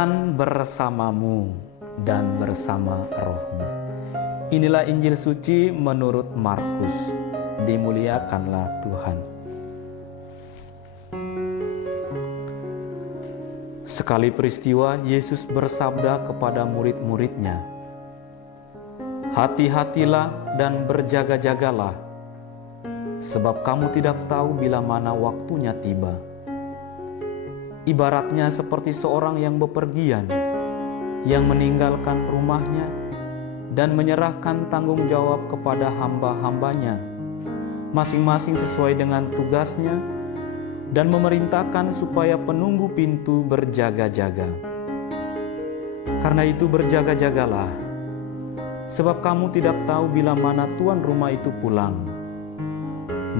Tuhan bersamamu dan bersama rohmu. Inilah Injil suci menurut Markus. Dimuliakanlah Tuhan. Sekali peristiwa, Yesus bersabda kepada murid-muridnya, "Hati-hatilah dan berjaga-jagalah, sebab kamu tidak tahu bila mana waktunya tiba." Ibaratnya seperti seorang yang bepergian, yang meninggalkan rumahnya dan menyerahkan tanggung jawab kepada hamba-hambanya, masing-masing sesuai dengan tugasnya, dan memerintahkan supaya penunggu pintu berjaga-jaga. Karena itu berjaga-jagalah, sebab kamu tidak tahu bila mana tuan rumah itu pulang,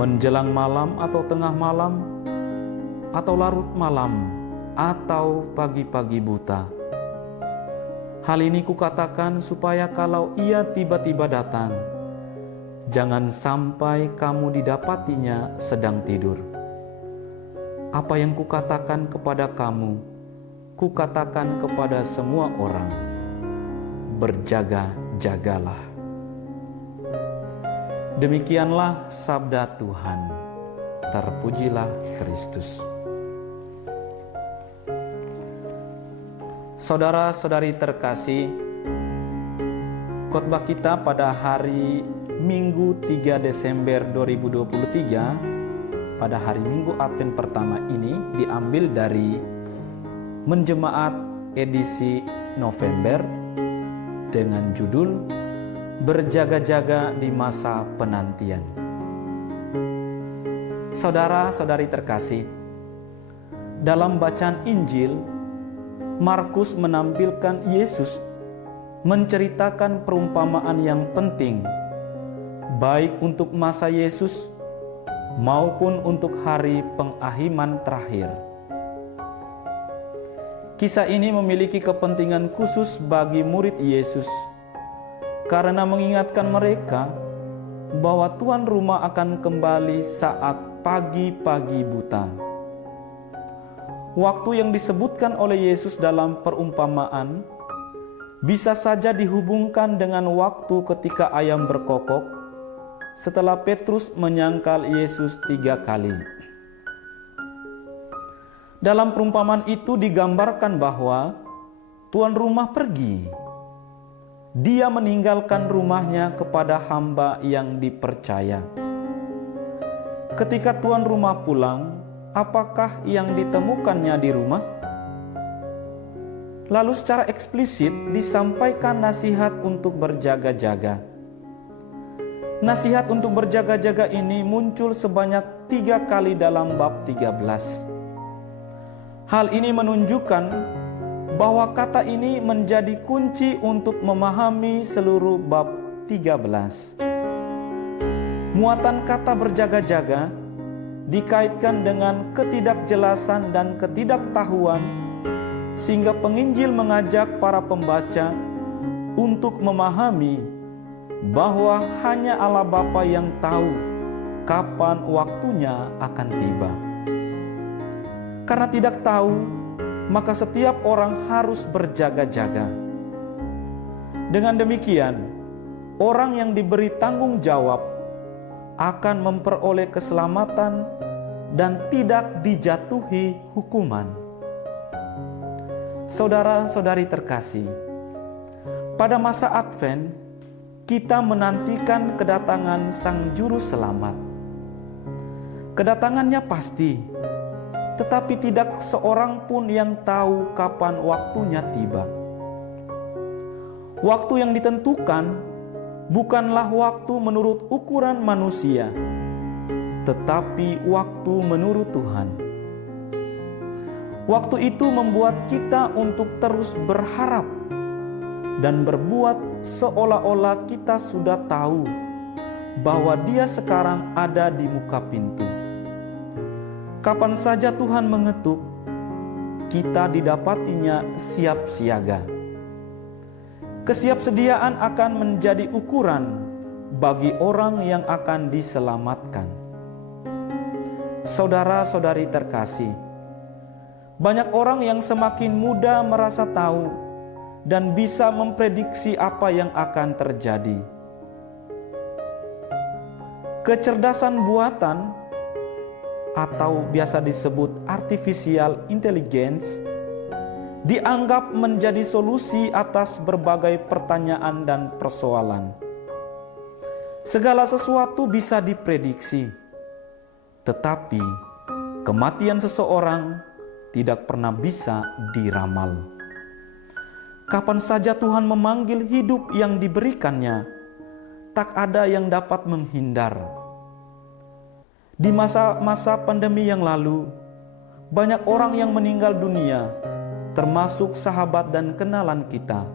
menjelang malam atau tengah malam, atau larut malam, atau pagi-pagi buta. Hal ini kukatakan supaya kalau ia tiba-tiba datang, jangan sampai kamu didapatinya sedang tidur. Apa yang kukatakan kepada kamu, kukatakan kepada semua orang, berjaga-jagalah. Demikianlah sabda Tuhan. Terpujilah Kristus. Saudara-saudari terkasih, khotbah kita pada hari Minggu 3 Desember 2023, pada hari Minggu Advent pertama ini diambil dari Menjemaat edisi November dengan judul Berjaga-jaga di Masa Penantian. Saudara-saudari terkasih, dalam bacaan Injil, Markus menampilkan Yesus menceritakan perumpamaan yang penting, baik untuk masa Yesus maupun untuk hari pengakhiran terakhir. Kisah ini memiliki kepentingan khusus bagi murid Yesus karena mengingatkan mereka bahwa tuan rumah akan kembali saat pagi-pagi buta. Waktu yang disebutkan oleh Yesus dalam perumpamaan bisa saja dihubungkan dengan waktu ketika ayam berkokok setelah Petrus menyangkal Yesus 3 kali. Dalam perumpamaan itu digambarkan bahwa tuan rumah pergi. Dia meninggalkan rumahnya kepada hamba yang dipercaya. Ketika tuan rumah pulang, apakah yang ditemukannya di rumah? Lalu secara eksplisit disampaikan nasihat untuk berjaga-jaga. Nasihat untuk berjaga-jaga ini muncul sebanyak 3 kali dalam bab 13. Hal ini menunjukkan bahwa kata ini menjadi kunci untuk memahami seluruh bab 13. Muatan kata berjaga-jaga dikaitkan dengan ketidakjelasan dan ketidaktahuan, sehingga penginjil mengajak para pembaca untuk memahami bahwa hanya Allah Bapa yang tahu kapan waktunya akan tiba. Karena tidak tahu, maka setiap orang harus berjaga-jaga. Dengan demikian, orang yang diberi tanggung jawab akan memperoleh keselamatan dan tidak dijatuhi hukuman. Saudara-saudari terkasih, pada masa Advent kita menantikan kedatangan Sang Juru Selamat. Kedatangannya pasti, tetapi tidak seorang pun yang tahu kapan waktunya tiba. Waktu yang ditentukan bukanlah waktu menurut ukuran manusia, tetapi waktu menurut Tuhan. Waktu itu membuat kita untuk terus berharap dan berbuat seolah-olah kita sudah tahu bahwa Dia sekarang ada di muka pintu. Kapan saja Tuhan mengetuk, kita didapatinya siap siaga. Kesiapsediaan akan menjadi ukuran bagi orang yang akan diselamatkan. Saudara-saudari terkasih, Banyak orang yang semakin muda merasa tahu dan bisa memprediksi apa yang akan terjadi. Kecerdasan buatan atau biasa disebut artificial intelligence dianggap menjadi solusi atas berbagai pertanyaan dan persoalan. Segala sesuatu bisa diprediksi, tetapi kematian seseorang tidak pernah bisa diramal. Kapan saja Tuhan memanggil hidup yang diberikannya, tak ada yang dapat menghindar. Di masa-masa pandemi yang lalu, banyak orang yang meninggal dunia, termasuk sahabat dan kenalan kita.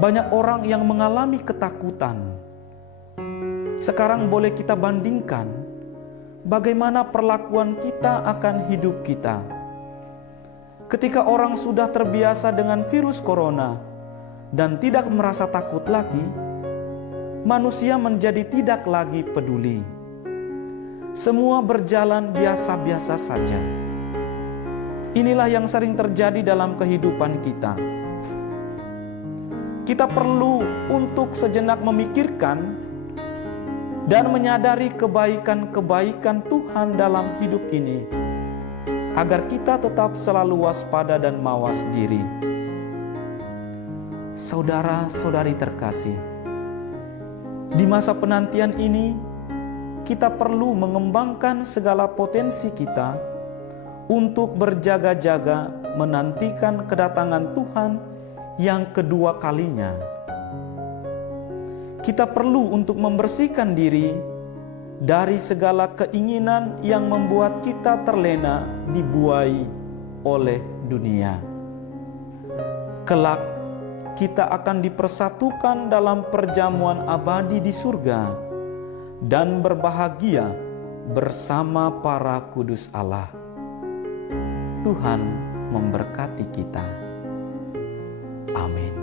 Banyak orang yang mengalami ketakutan. Sekarang boleh kita bandingkan bagaimana perlakuan kita akan hidup kita. Ketika orang sudah terbiasa dengan virus corona dan tidak merasa takut lagi, manusia menjadi tidak lagi peduli. Semua berjalan biasa-biasa saja. Inilah yang sering terjadi dalam kehidupan kita. Kita perlu untuk sejenak memikirkan dan menyadari kebaikan-kebaikan Tuhan dalam hidup ini, agar kita tetap selalu waspada dan mawas diri. Saudara-saudari terkasih, di masa penantian ini, kita perlu mengembangkan segala potensi kita untuk berjaga-jaga menantikan kedatangan Tuhan yang kedua kalinya. Kita perlu untuk membersihkan diri dari segala keinginan yang membuat kita terlena dibuai oleh dunia. Kelak kita akan dipersatukan dalam perjamuan abadi di surga dan berbahagia bersama para kudus Allah. Tuhan memberkati kita. Amin.